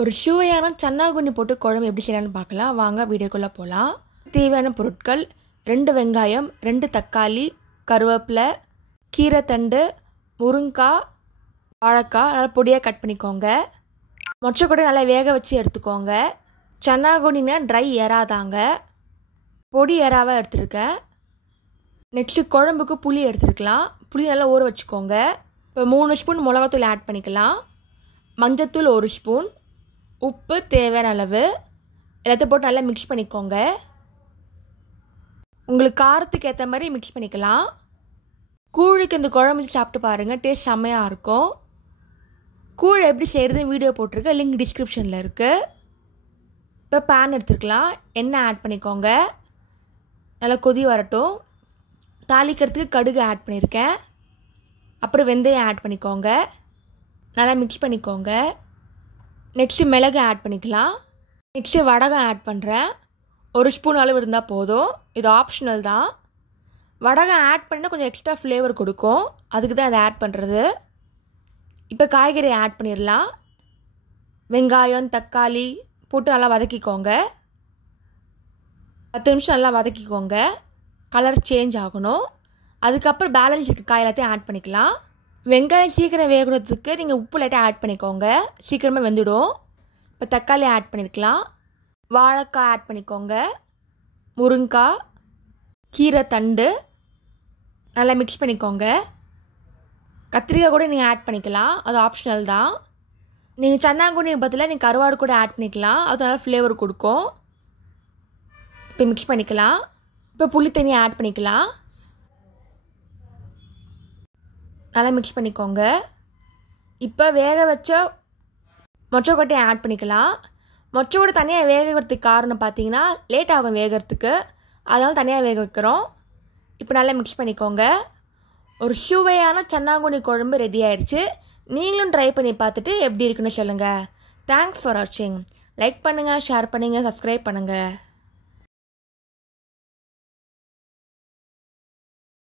ஒரு சுவையான சன்னாங்குண்ணி போட்டு குழம்பு எப்படி செய்யலாம்னு பார்க்கலாம். வாங்க வீடியோக்குள்ளே போகலாம். தேவையான பொருட்கள் 2 வெங்காயம், 2 தக்காளி, கருவேப்பிலை, கீரைத்தண்டு, முருங்காய், வாழைக்காய் நல்லா பொடியாக கட் பண்ணிக்கோங்க. மொச்சை நல்லா வேக வச்சு எடுத்துக்கோங்க. சன்னாங்குண்ணினா ட்ரை எறாதாங்க, பொடி எறாவாக எடுத்துருக்கேன். நெக்ஸ்ட்டு குழம்புக்கு புளி எடுத்துருக்கலாம். புளி நல்லா ஊற வச்சுக்கோங்க. இப்போ 3 ஸ்பூன் மிளகாத்தூள் ஆட் பண்ணிக்கலாம். மஞ்சத்தூள் 1 ஸ்பூன், உப்பு தேவையான அளவு, எல்லாத்தையும் போட்டு நல்லா மிக்ஸ் பண்ணிக்கோங்க. உங்களுக்கு காரத்துக்கு ஏற்ற மாதிரி மிக்ஸ் பண்ணிக்கலாம். கூழுக்கு இந்த குழம்பு சாப்பிட்டு பாருங்கள், டேஸ்ட் செம்மையாக இருக்கும். கூழ் எப்படி செய்கிறதுன்னு வீடியோ போட்டிருக்கேன், லிங்க் டிஸ்கிரிப்ஷனில் இருக்குது. இப்போ பேன் எடுத்துருக்கலாம். எண்ணெய் ஆட் பண்ணிக்கோங்க. நல்லா கொதி வரட்டும். தாளிக்கிறதுக்கு கடுகு ஆட் பண்ணியிருக்கேன். அப்புறம் வெந்தயம் ஆட் பண்ணிக்கோங்க. நல்லா மிக்ஸ் பண்ணிக்கோங்க. நெக்ஸ்ட்டு மிளகு ஆட் பண்ணிக்கலாம். நெக்ஸ்ட்டு வடகம் ஆட் பண்ணுறேன். 1 ஸ்பூன் அளவு இருந்தால் போதும். இது ஆப்ஷனல் தான். வடகம் ஆட் பண்ணால் கொஞ்சம் எக்ஸ்ட்ரா ஃப்ளேவர் கொடுக்கும், அதுக்கு தான் இதை ஆட் பண்ணுறது. இப்போ காய்கறி ஆட் பண்ணிடலாம். வெங்காயம், தக்காளி போட்டு நல்லா வதக்கிக்கோங்க. 10 நிமிஷம் நல்லா வதக்கிக்கோங்க. கலர் சேஞ்ச் ஆகணும். அதுக்கப்புறம் பேலன்ஸ் இருக்க காய் எல்லாத்தையும் ஆட் பண்ணிக்கலாம். வெங்காயம் சீக்கிரம் வேகணுறதுக்கு நீங்கள் உப்பு லைட்டாக ஆட் பண்ணிக்கோங்க, சீக்கிரமாக வெந்துடும். இப்போ தக்காளி ஆட் பண்ணிக்கலாம். வாழைக்காய் ஆட் பண்ணிக்கோங்க. முருங்காய், கீரைத்தண்டு நல்லா மிக்ஸ் பண்ணிக்கோங்க. கத்திரிக்காய் கூட நீங்கள் ஆட் பண்ணிக்கலாம், அது ஆப்ஷனல் தான். நீங்கள் சன்னாங்குண்ணி பதிலாக நீங்கள் கருவாடு கூட ஆட் பண்ணிக்கலாம், அது நல்லா ஃப்ளேவர் கொடுக்கும். இப்போ மிக்ஸ் பண்ணிக்கலாம். இப்போ புளி தண்ணி ஆட் பண்ணிக்கலாம். நல்லா மிக்ஸ் பண்ணிக்கோங்க. இப்போ வேக வச்ச மொச்சைக்கொட்டையை ஆட் பண்ணிக்கலாம். மொச்சைக்கொட்டை தனியாக வேக வைக்கிறதுக்கு காரணம் பார்த்தீங்கன்னா லேட் ஆகும் வேகிறதுக்கு, அதனால தனியாக வேக வைக்கிறோம். இப்போ நல்லா மிக்ஸ் பண்ணிக்கோங்க. ஒரு சுவையான சன்னாங்குண்ணி குழம்பு ரெடி ஆயிடுச்சு. நீங்களும் ட்ரை பண்ணி பார்த்துட்டு எப்படி இருக்குன்னு சொல்லுங்கள். தேங்க்ஸ் ஃபார் வாட்சிங். லைக் பண்ணுங்கள், ஷேர் பண்ணுங்கள், சப்ஸ்கிரைப் பண்ணுங்கள்.